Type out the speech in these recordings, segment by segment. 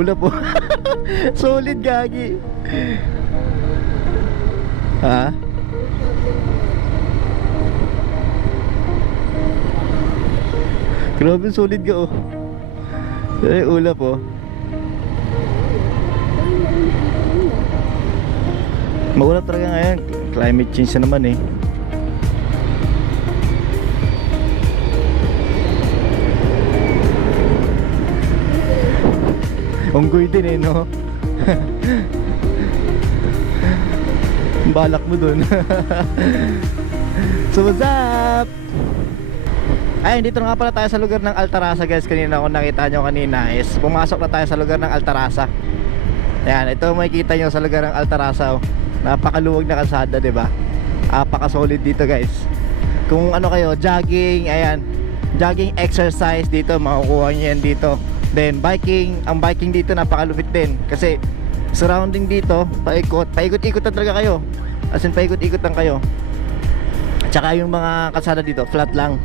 Wala po. Solid gagi. Ha? Grabe solid ka oh. Ay, ulap oh. Maulap talaga ngayon. Climate change na naman eh. Unggoy din eh no. Balak mo dun. So what's up? Ayun, dito na nga pala tayo sa lugar ng Altarasa guys. Kanina kung nakita nyo kanina is pumasok na tayo sa lugar ng Altarasa. Ayan, ito makikita nyo sa lugar ng Altarasa oh. Napakaluwag na kalsada, diba? Napaka-solid dito guys. Kung ano kayo, jogging, ayan, jogging exercise dito, makukuha nyo yan dito. Then biking, ang biking dito napakalupit din. Kasi surrounding dito, paikot-ikot na talaga kayo. As in paikot-ikot lang kayo. Tsaka yung mga kalsada dito, flat lang.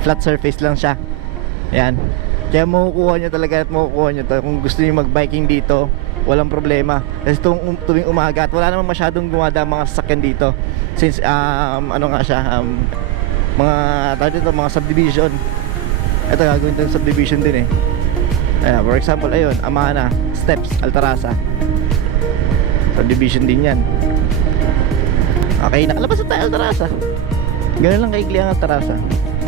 Flat surface lang siya. Ayan. Kaya makukuha nyo talaga at makukuha nyo to. Kung gusto nyo mag-biking dito, walang problema. Kasi tuwing umaga at wala naman masyadong gumada mga sasakyan dito. Since, ano nga siya, mga, tawag dito, mga subdivision. Ito, gagawin ito yung subdivision din eh. Ayan, for example, ayun, Amana, Steps, Altarasa. Subdivision din yan. Okay, nakalabas na tayo Altarasa. Ganun lang kaikli ang Altarasa.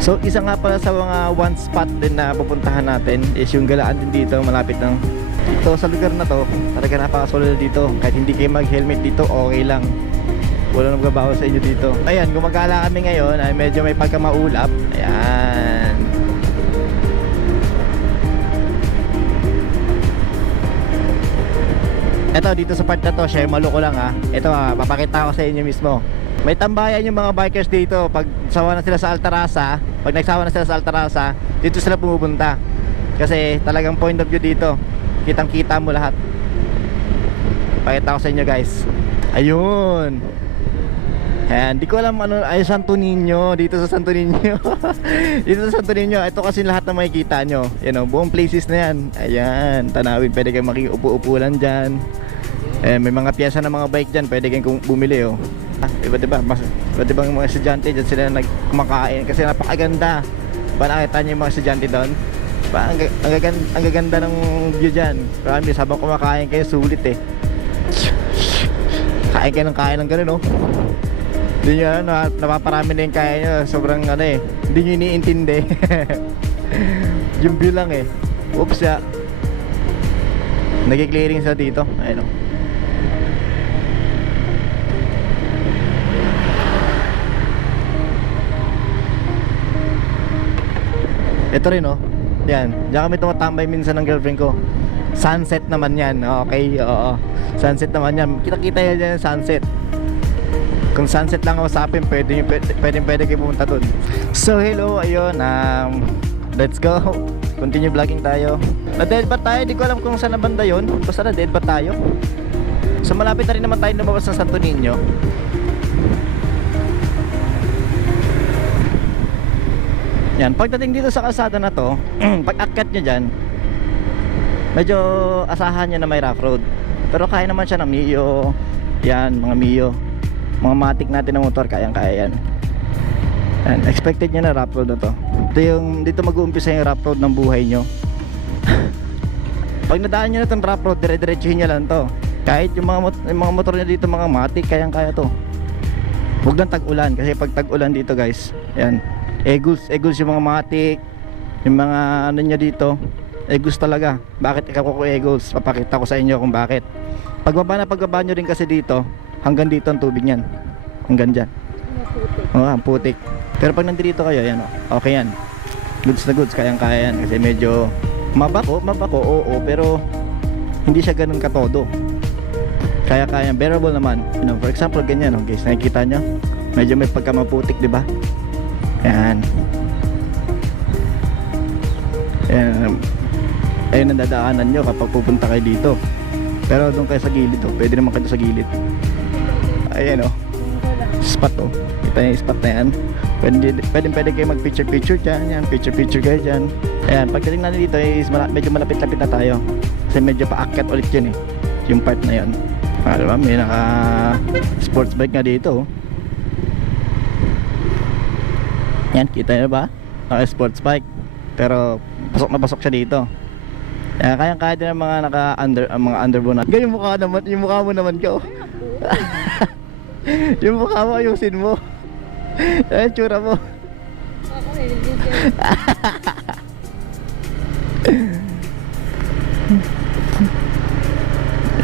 So isa nga pala sa mga one spot din na pupuntahan natin is yung galaan din dito, malapit ng dito sa lugar na to. Talaga napakasolid dito. Kahit hindi kayo mag helmet dito, okay lang. Wala nang magbabawas sa inyo dito. Ayan, gumagala kami ngayon ay medyo may pagkamaulap. Ayan. Ito dito sa part na to, share malo ko lang ha. Ito ha, papakita ko sa inyo mismo. May tambayan yung mga bikers dito. Pag sawa na sila sa Altarasa, pag nagsawa na sila sa Altarasa, dito sila pumupunta. Kasi talagang point of view dito, kitang kita mo lahat. Pakita ko sa inyo guys. Ayun. Ayan, di ko alam ano, ay Santo Niño. Dito sa Santo Niño. Dito sa Santo Niño. Ito kasi lahat na makikita nyo. You know, buong places na yan. Ayan, tanawin, pwede kayong makiupo-upo lang dyan. May mga piyesa ng mga bike dyan, pwede kayong bumili oh. Iba't ibang mga estudyante dyan sila nagkumakain kasi napakaganda. Ba nakita nyo yung mga estudyante doon? Ang gaganda ng view dyan. Promise, habang kumakain kayo, sulit eh. Kain kayo ng kain ng gano'n oh. Hindi nyo napaparami na yung kaya nyo. Sobrang ano eh, hindi nyo iniintindi. Yung view lang eh. Oops ya. Nag-clearing sa dito. Ayun o. Ito rin oh. Yan. Diyan kami tumatambay minsan ng girlfriend ko. Sunset naman yan. Okay, oo. Sunset naman yan. Kita-kita yan yung sunset. Kung sunset lang ang usapin, pwede kayo pumunta dun. So hello, ayun, let's go. Continue vlogging tayo. Na-deadbat tayo, di ko alam kung saan na banda yun. Basta na-deadbat tayo. So malapit na rin naman tayo lumabas ng Santo Niño. Yan, pagdating dito sa kalsada na to, pag akyat nyo dyan, medyo asahan nyo na may rough road. Pero kaya naman siya ng Mio. Yan, mga Mio. Mga matic natin na motor, kayang-kaya yan. Yan, expected nyo na rough road na to. Dito mag-uumpisa yung rough road ng buhay nyo. Pag nadaan nyo na itong rough road, dire-diretsuhin nyo lang to. Kahit yung mga motor nyo dito, mga matic, kayang-kaya to. Huwag lang tag-ulan, kasi pag tag-ulan dito guys, yan, egos yung mga matic, yung mga ano nyo dito, egos talaga. Bakit ikaw ko egos? Papakita ko sa inyo kung bakit. Pagbaba nyo rin kasi dito, hanggang dito ang tubig niyan. Hanggang dyan. Oo, ang putik. Pero pag nandito kayo, yan o. Okay yan. Goods na goods, kayang-kaya yan. Kasi medyo mabako, oo. Pero hindi siya ganun katodo. Kaya-kaya, bearable naman. You know, for example, ganyan o guys. Nakikita nyo? Medyo may pagkamaputik, di ba? Yan. Yan. Ayun ang dadaanan nyo kapag pupunta kayo dito. Pero doon kayo sa gilid o. Pwede naman kayo sa gilid. Ayan o. spot oh. Kita yung spot na yan. Pwede kayo mag picture dyan. Yan, picture kayo dyan. Ayan, pagdating natin dito is medyo malapit-lapit na tayo. Kasi medyo paakyat ulit yun eh. Yung part na yun. Diba, may naka sports bike nga dito oh. Yan, kita nyo ba? Naka sports bike. Pero pasok na pasok siya dito. Kaya kaya din ng mga mga underbo na. Ganyan yung mukha mo naman ka oh. Yung mukha mo ayusin mo. Ayan tsura mo. Ako nililid.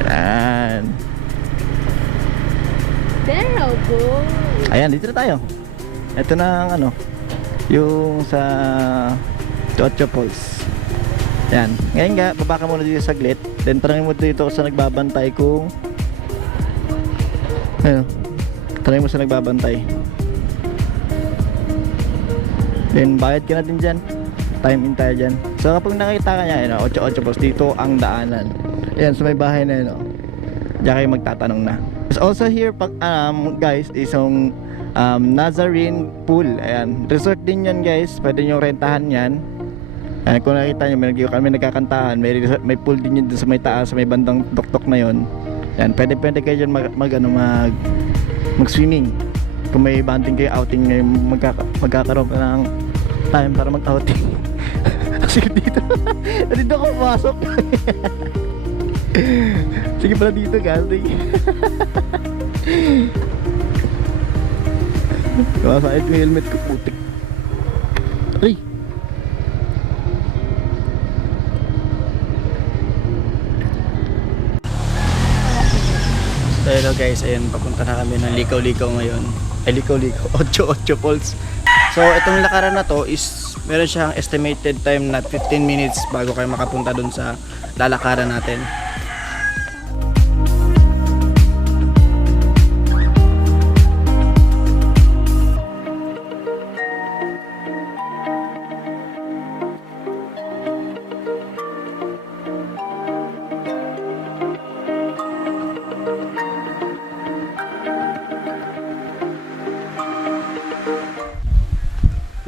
Yan. Pero boy. Ayan, dito na tayo. Ito na ang ano, yung sa Ocho Falls. Yan. Ngayon nga, baba ka muna dito saglit. Then tanongin mo dito sa nagbabantay kung ano, tanongin mo sa nagbabantay. Then bayad ka na din dyan. Time in tayo dyan. So kapag nakita ka niya, yun, Ocho Falls, dito ang daanan. Ayan, sa may bahay na yun, diyan kayo magtatanong na. Also here, guys, isang Nazarene Pool. Ayan, resort din yan guys. Pwede nyo rentahan yan. Ayan, kung nakita nyo, kami nagkakantahan. May pool din yun sa may taas, sa may bandang tuktok na yun. Ayan, pwede kayo dyan mag-swimming. Kung may banding kayo, outing ngayon, magkakaroon ka ng time para mag-outing. Kasi dito ako pumasok. Sige pala dito guys. Masakit yung helmet ko, putik. Ay! So hello guys, ayun, papunta na kami ng Likaw-Likaw ngayon. Ay, Likaw-Likaw, Ocho Falls. So itong lakaran na to is meron siyang estimated time na 15 minutes bago kayo makapunta dun sa lalakaran natin.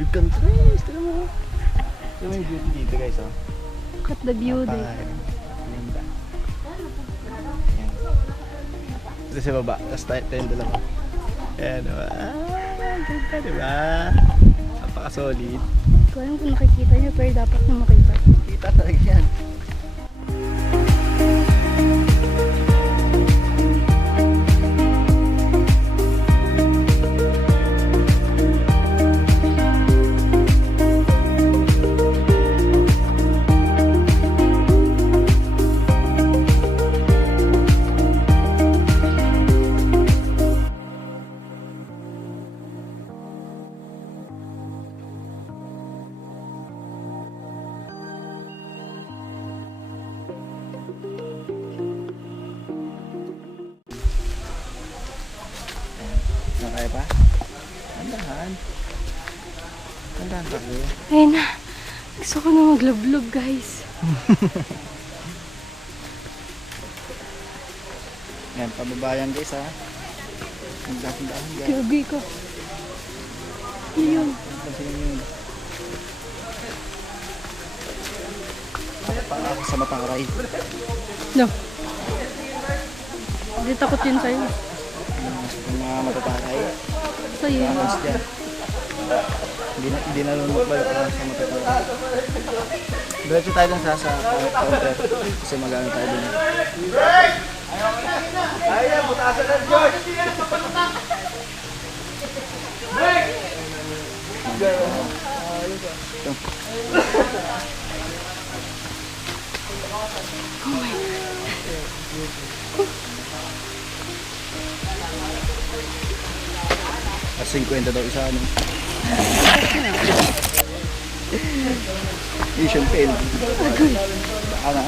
You can trace, tignan mo. Tignan mo yung beauty dito guys oh. Look at the beauty. Linda. Ito sa baba, tapos tayo yung dalawa. Ayan diba? Ganda diba? Napaka-solid. Ko alam kung nakikita nyo, pero dapat na makita. Kita talaga yan. Nakaya pa? Andahan. Andahan pa kayo. Ayun na. Gusto ko na maglob-lob guys. Yan, pababayan guys ha. Andahan guys. Kiugay ko. Yun. Para ako sa mataray. No. Hindi takot yun sa'yo. Yung mga matataray. Sa'yo. Tapos dyan. Hindi na lumot ba yung sa matataray. Diretso tayo lang sa counter. Kasi mag-ano tayo dun. Ay, butasan na George! Oh my God. At 50 daw isa ano. Asian fail. Baka na.